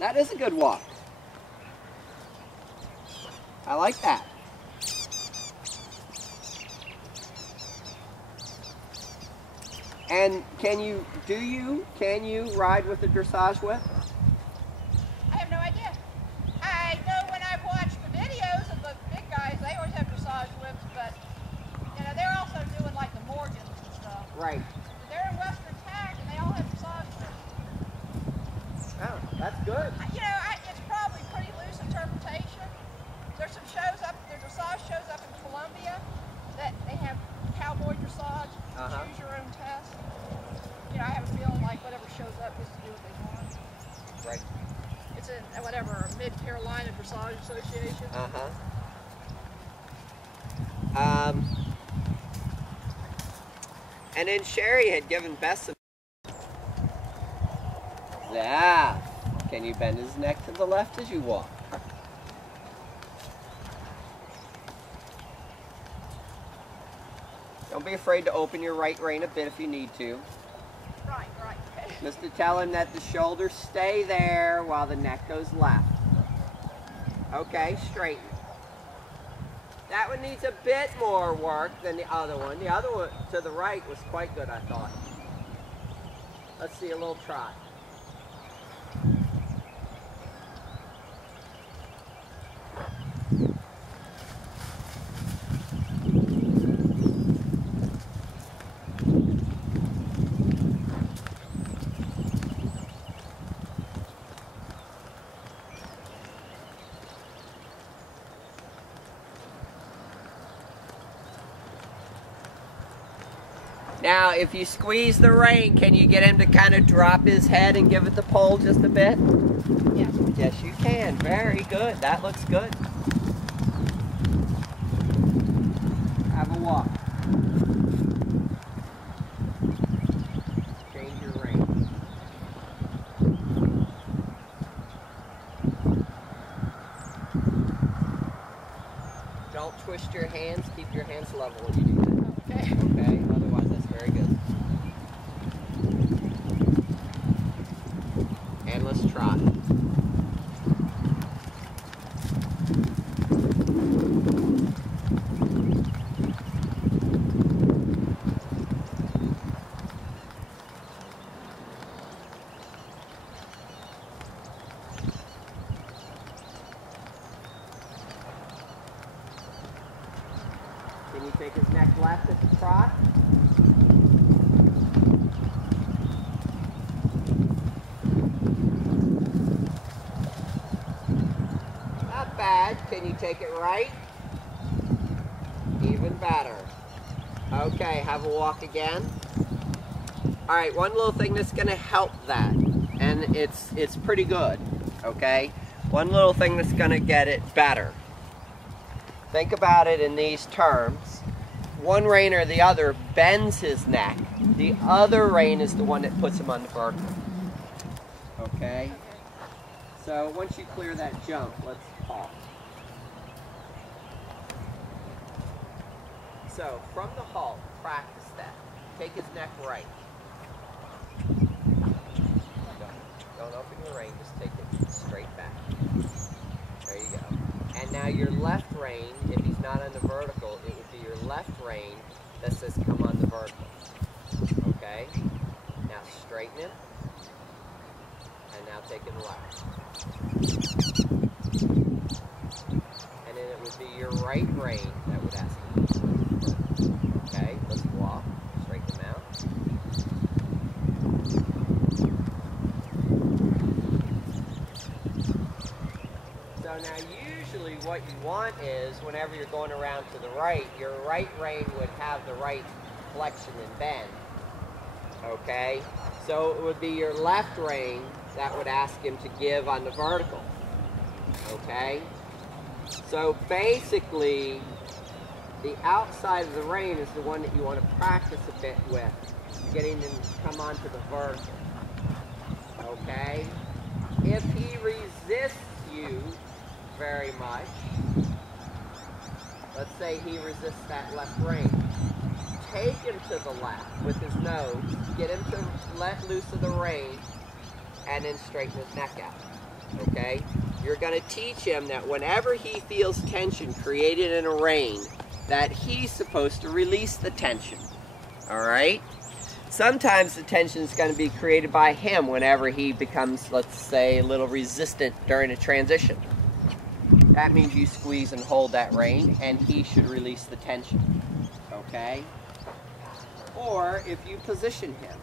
That is a good walk. I like that. And can you ride with a dressage whip? I have no idea. I know when I've watched the videos of the big guys, they always have dressage whips, but you know, they're also doing like the Morgans and stuff. Right. They're in Western Tack and they all have dressage whips. Oh, that's good. You know, it's probably pretty loose interpretation. There's some shows up, there's dressage shows up in Columbia that they have cowboy dressage. Choose your own test. You know, I have a feeling like whatever shows up is to do what they want. Right. It's in whatever Mid-Carolina Dressage Association. And then Sherry had given Bess some. Yeah. Can you bend his neck to the left as you walk? Don't be afraid to open your right rein a bit if you need to. Right. Just to tell him that the shoulders stay there while the neck goes left. Okay, straighten. That one needs a bit more work than the other one. The other one to the right was quite good, I thought. Let's see a little trot. Now, if you squeeze the rein, can you get him to kind of drop his head and give it the pull just a bit? Yes. Yes, you can. Very good. That looks good. Have a walk. Change your rein. Don't twist your hands. Keep your hands level when you do that. Okay. Okay, otherwise that's very good. And let's trot. Can you take his neck left at the trot? Not bad. Can you take it right? Even better. Okay, have a walk again. All right, one little thing that's going to help that, and it's pretty good, okay? One little thing that's going to get it better. Think about it in these terms. One rein or the other bends his neck. The other rein is the one that puts him on the vertical. Okay? So once you clear that jump, let's talk. So from the halt, practice that. Take his neck right. Don't open your rein, just take it straight back. There you go. And now your left rein, if he's not on the vertical, it would be your left rein that says come on the vertical. Okay? Now straighten him. And now take it left. And then it would be your right rein that would ask you to come on the vertical. Okay? Let's walk. Straighten him out. So now usually what you want is whenever you're going around to the right, your right rein would have the right flexion and bend. Okay? So it would be your left rein that would ask him to give on the vertical. Okay? So basically, the outside of the rein is the one that you want to practice a bit with, getting him to come onto the vertical. Okay? If he resists you very much, let's say he resists that left rein, take him to the left with his nose, get him to let loose of the rein, and then straighten his neck out. okay? You're going to teach him that whenever he feels tension created in a rein, that he's supposed to release the tension, all right? Sometimes the tension is going to be created by him whenever he becomes, let's say, a little resistant during a transition. That means you squeeze and hold that rein, and he should release the tension, okay? Or if you position him,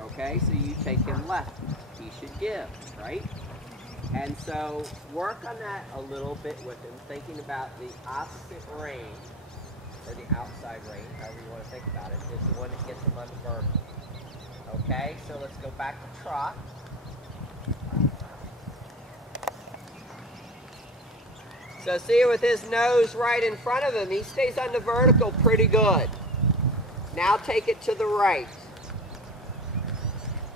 okay, so you take him left, he should give, right? And so work on that a little bit with him, thinking about the opposite rein, or the outside rein, however you want to think about it, is the one that gets him on the vertical. Okay, so let's go back to trot. So see, with his nose right in front of him, he stays on the vertical pretty good. Now take it to the right.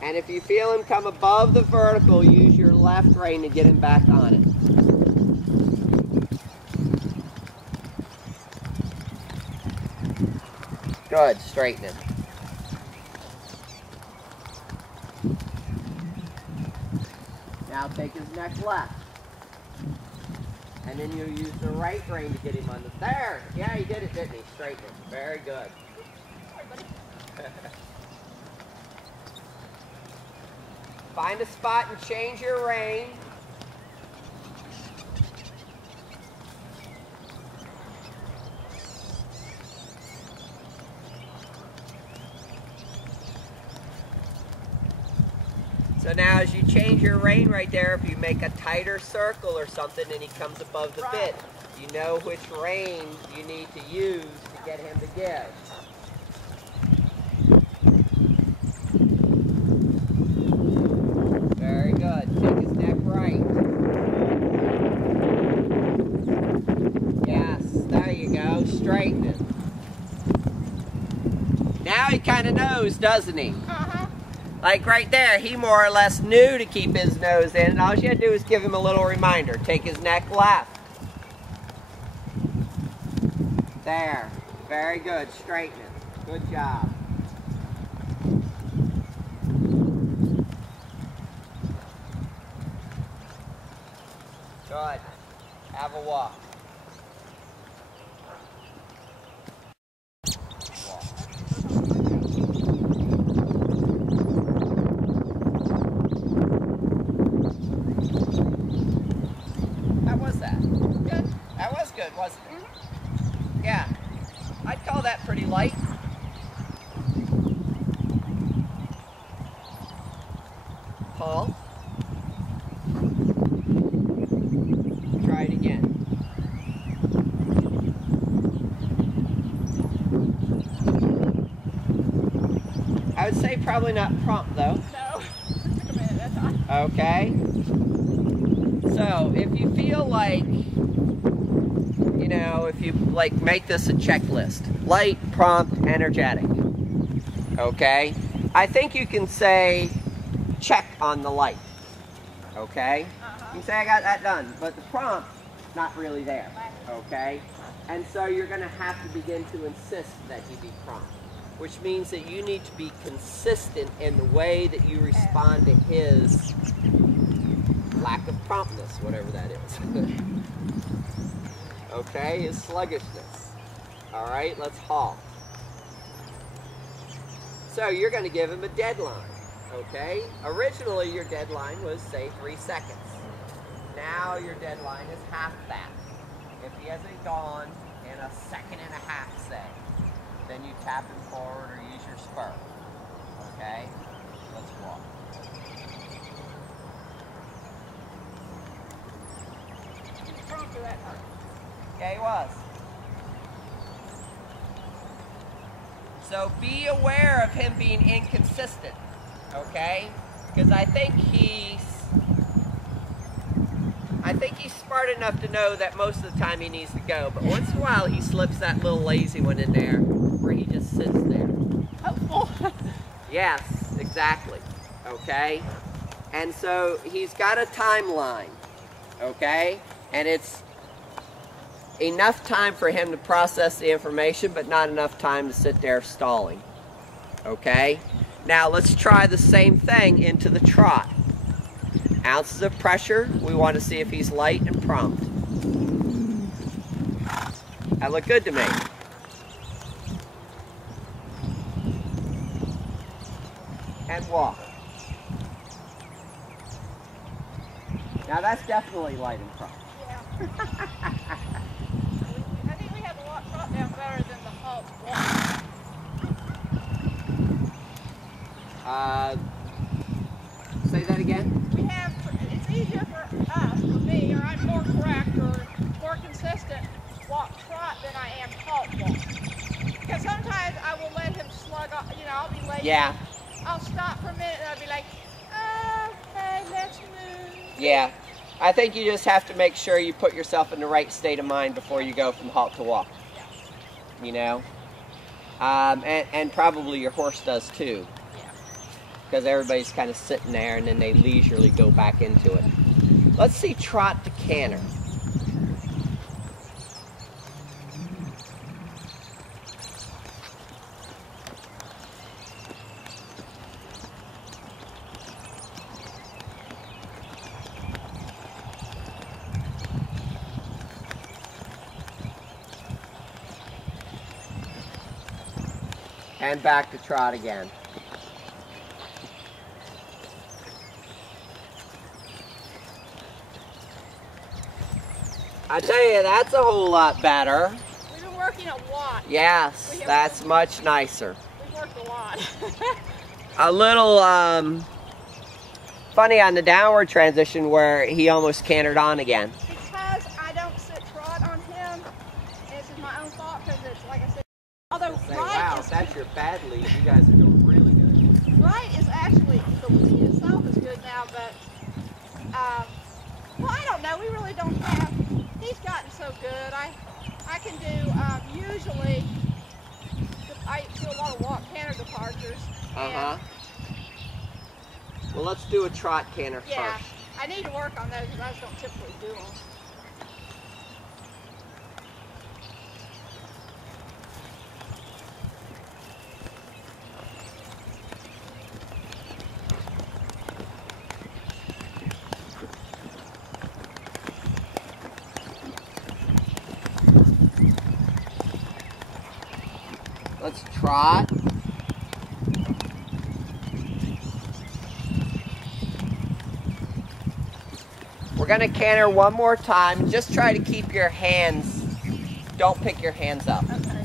And if you feel him come above the vertical, use your left rein to get him back on it. Good, straighten him. Now take his neck left. And then you use the right rein to get him on the... There! Yeah, he did it, didn't he? Straighten him. Very good. Find a spot and change your rein. So now as you change your rein right there, if you make a tighter circle or something and he comes above the bit, you know which rein you need to use to get him to give. Very good. Take his neck right. Yes, there you go. Straighten him. Now he kind of knows, doesn't he? Like right there, he more or less knew to keep his nose in, and all you had to do is give him a little reminder. Take his neck left. There. Very good. Straighten him. Good job. Good. Have a walk. Wasn't it? Yeah, I'd call that pretty light. Paul, try it again. I would say probably not prompt though. No, it took a minute, that's all. Okay. So if you feel like, you know, if you like make this a checklist, light, prompt, energetic, okay? I think you can say check on the light, okay? You can say I got that done, but the prompt, not really there, okay? And so you're gonna have to begin to insist that he be prompt, which means that you need to be consistent in the way that you respond to his lack of promptness, whatever that is. Okay, his sluggishness. All right, let's halt. So you're going to give him a deadline, okay? Originally, your deadline was, say, 3 seconds. Now your deadline is half that. If he hasn't gone in 1.5 seconds, say, then you tap him forward or use your spur, okay? Let's walk. Prompt for that part. Yeah, he was. So be aware of him being inconsistent, okay? Because I think he's smart enough to know that most of the time he needs to go, but once in a while he slips that little lazy one in there where he just sits there. Hopeful. Yes, exactly, okay? And so he's got a timeline, okay? And it's enough time for him to process the information, but not enough time to sit there stalling. Okay? Now let's try the same thing into the trot. Ounces of pressure, we want to see if he's light and prompt. That looked good to me. And walk. Now that's definitely light and prompt. Yeah. I think we have the walk trot down better than the halt walk. Say that again? We have, it's easier for us, for me, or I'm more correct or more consistent walk trot than I am halt walk. Because sometimes I will let him slug off, you know, I'll be late. Yeah. I'll stop for a minute and I'll be like, okay, let's move. Yeah. I think you just have to make sure you put yourself in the right state of mind before you go from halt to walk. Yeah. You know? And probably your horse does too. Because everybody's kind of sitting there and then they leisurely go back into it. Let's see trot to canter. And back to trot again. I tell you, that's a whole lot better. We've been working a lot. Yes, that's much nicer. We've worked a lot. A little funny on the downward transition where he almost cantered on again. Because I don't sit trot on him, and this is my own fault because it's, like I said, although Say, right wow, is, if that's your bad lead, you guys are doing really good. right is actually, the lead itself is good now, but, well, I don't know, we really don't have, he's gotten so good. I can do, usually, I do a lot of walk canter departures. Uh-huh. Well, let's do a trot canter Yeah, first. I need to work on those because I just don't typically do them. Let's trot. We're going to canter one more time. Just try to keep your hands, don't pick your hands up. Okay.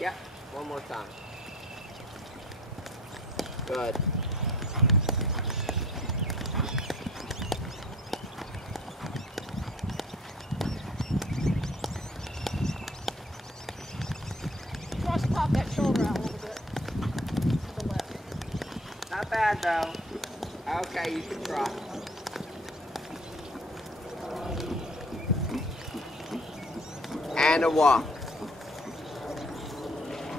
Yep, one more time. Good. Try to pop that shoulder out a little bit to the left. Not bad though. Okay, you can trot. And a walk.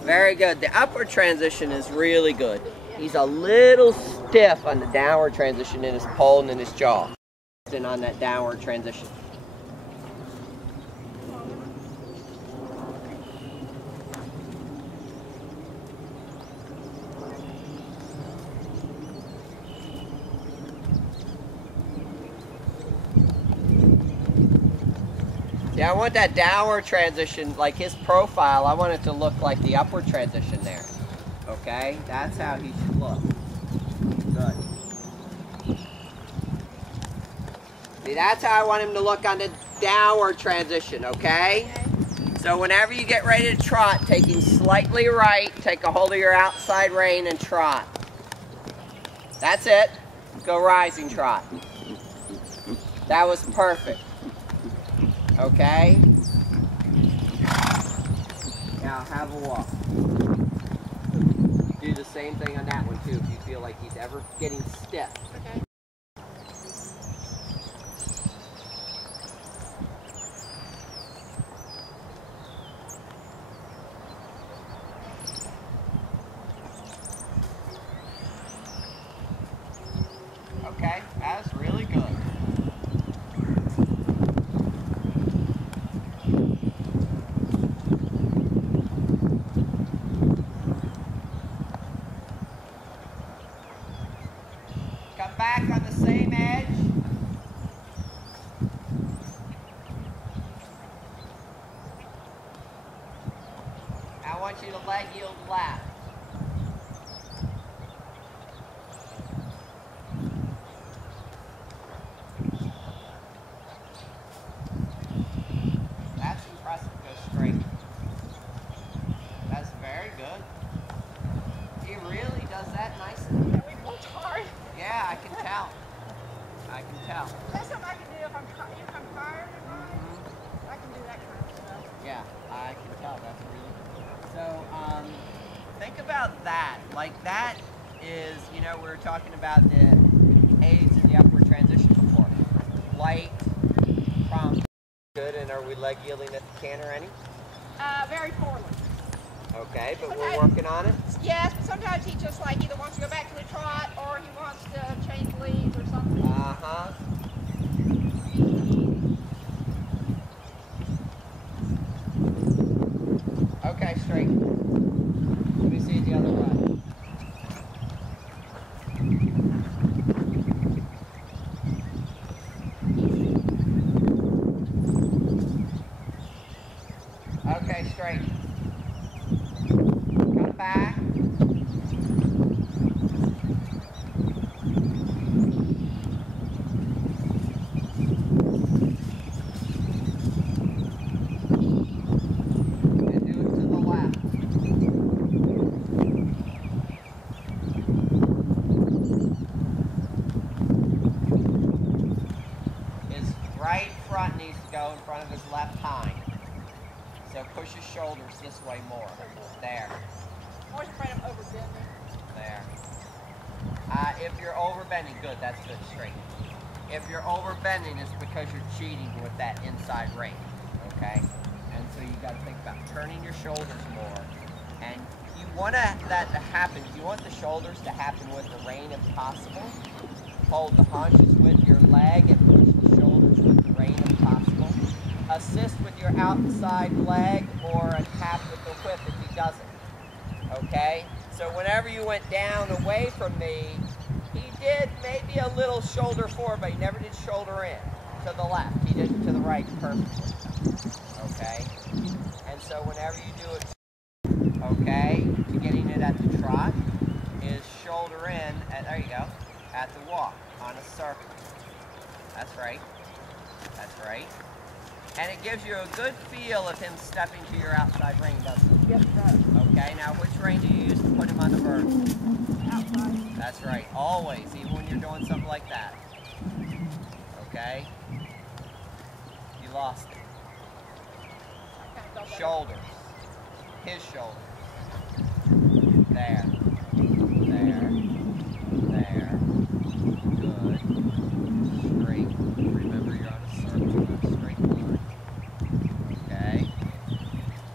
Very good. The upward transition is really good. He's a little stiff on the downward transition in his pole and in his jaw. And on that downward transition. Yeah, I want that downward transition, like his profile, I want it to look like the upward transition there. Okay? That's how he should look. Good. See, that's how I want him to look on the downward transition, okay? So whenever you get ready to trot, taking slightly right, take a hold of your outside rein and trot. That's it. Go rising trot. That was perfect. Okay? Now have a walk. Do the same thing on that one too if you feel like he's ever getting stiff. Okay. Okay, that's really good. want you to leg yield left. That's impressive. Go straight. That's very good. He really does that nicely. Yeah, we worked hard. Yeah, I can tell. I can tell. That's something I can do if I'm tired and running. I can do that kind of stuff. Yeah, I can tell. That's really good. So, think about that. Like that is, you know, we were talking about the aids in the upward transition before. Light, prompt, good. And are we leg yielding at the canter any? Very poorly. Okay, but we're working on it? Yes, but sometimes he just like either wants to go back to the trot or he wants to change leads or something. Uh-huh. Okay, straight. Let me see it the other way. Okay, straight. Come back. And do it to the left. His right front needs to go in front of his left hind. So push his shoulders this way more. There. I'm always afraid of overbending. There. If you're overbending, good, that's good, straight. If you're overbending, it's because you're cheating with that inside rein, okay? And so you got to think about turning your shoulders more. And you want that to happen, you want the shoulders to happen with the rein if possible. Hold the haunches with your leg and push the shoulders with the rein if possible. Assist with your outside leg or a tap with the whip if he doesn't. Okay? So whenever you went down away from me, he did maybe a little shoulder forward, but he never did shoulder in to the left. He did it to the right perfectly. Okay? And so whenever you do it, okay, to getting it at the trot, is shoulder in, at, there you go, at the walk, on a circle. That's right. That's right. And it gives you a good feel of him stepping to your outside rein, doesn't it? Yes, it does. Okay, now which rein do you use to put him on the vertical? Outside. That's right, always, even when you're doing something like that. Okay? You lost it. I kind of felt that. Shoulders. His shoulders. There. There. There. Good. Straight. Remember you're on a circle, not a straight line. Okay.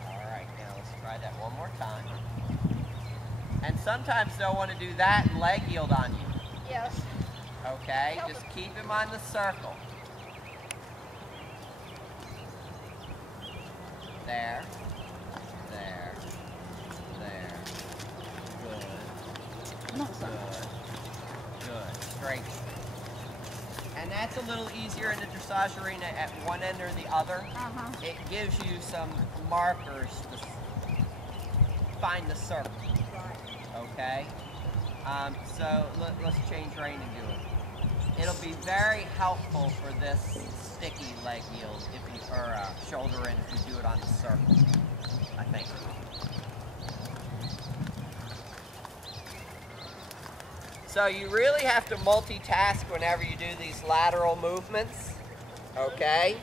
Alright, now let's try that one more time. And sometimes they'll want to do that and leg yield on you. Yes. Okay? Just keep him on the circle. There. There. There. Good. Good. Good. Straight. And that's a little easier in the dressage arena at one end or the other. Uh-huh. It gives you some markers to find the circle. Right. Okay? So let's change rein and do it. It'll be very helpful for this sticky leg yield if you, or shoulder in if you do it on the circle, I think. So you really have to multitask whenever you do these lateral movements, okay?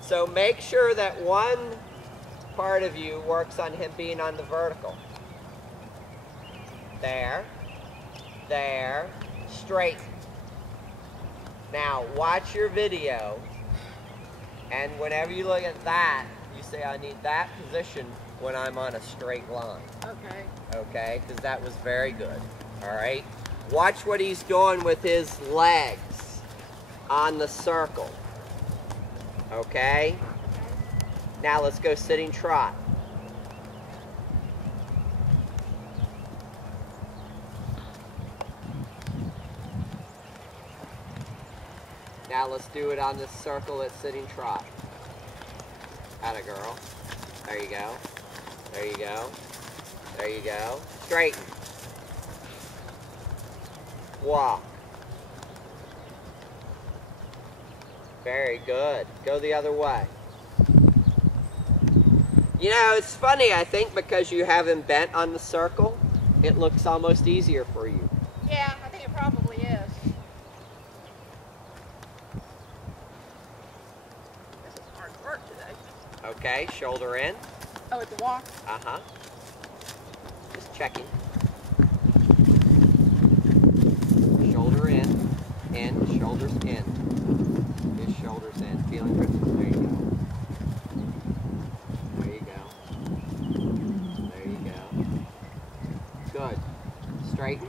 So make sure that one part of you works on him being on the vertical. There, there, straight. Now watch your video, and whenever you look at that, you say, I need that position when I'm on a straight line. Okay. Okay, because that was very good, all right? Watch what he's doing with his legs on the circle. Okay? Now let's go sitting trot. Now let's do it on this circle at sitting trot. Atta girl. There you go. There you go. There you go. Straighten. Walk. Very good. Go the other way. You know, it's funny, I think, because you have him bent on the circle, it looks almost easier for you. Yeah, I think it probably is. This is hard work today. Okay, shoulder in. Oh, it's a walk? Uh-huh. Just checking. Shoulder in, shoulders in. His shoulders in. Feeling good. There you go. There you go. There you go. Good. Straighten.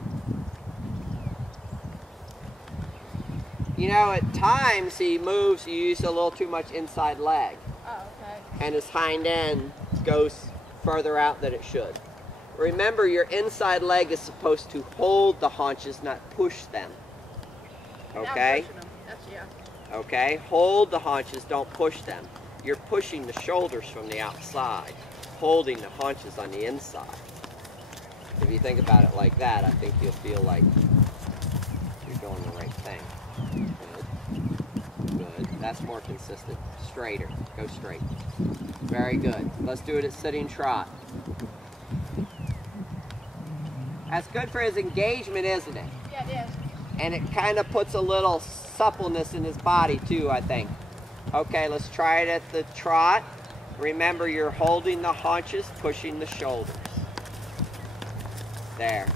You know, at times he moves, you use a little too much inside leg. Oh, okay. And his hind end goes further out than it should. Remember, your inside leg is supposed to hold the haunches, not push them. Okay? Okay? Hold the haunches, don't push them. You're pushing the shoulders from the outside, holding the haunches on the inside. If you think about it like that, I think you'll feel like you're doing the right thing. Good. Good. That's more consistent. Straighter. Go straight. Very good. Let's do it at sitting trot. That's good for his engagement, isn't it? Yeah, it is. And it kind of puts a little suppleness in his body too, I think. Okay, let's try it at the trot. Remember, you're holding the haunches, pushing the shoulders. There,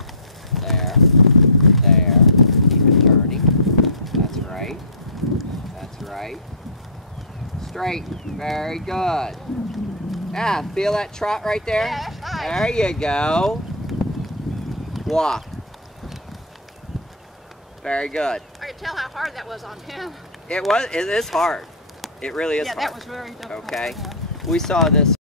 there, there. Keep it turning. That's right. That's right. Straight. Very good. Yeah, feel that trot right there? Yeah, that's nice. There you go. Walk. Very good. I can tell how hard that was on him. It is hard. It really is hard. Yeah, that was very difficult. Okay. We saw this